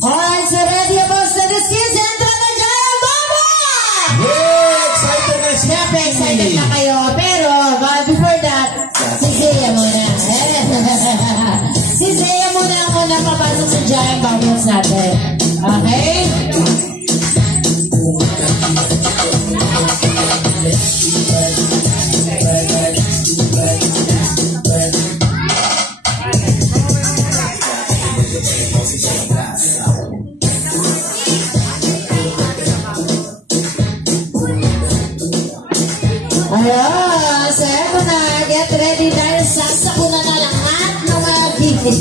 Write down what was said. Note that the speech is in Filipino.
Alright, so ready about to the skills and to the Giant Bomber! Yeah, excited na siya. Siyempre, excited na kayo. Pero, before that, si Zaya muna. Si Zaya muna ang muna papasok sa Giant Bombers natin. Okay? Ayan, so eto na, get ready dahil sasako na lahat ng mga bibig.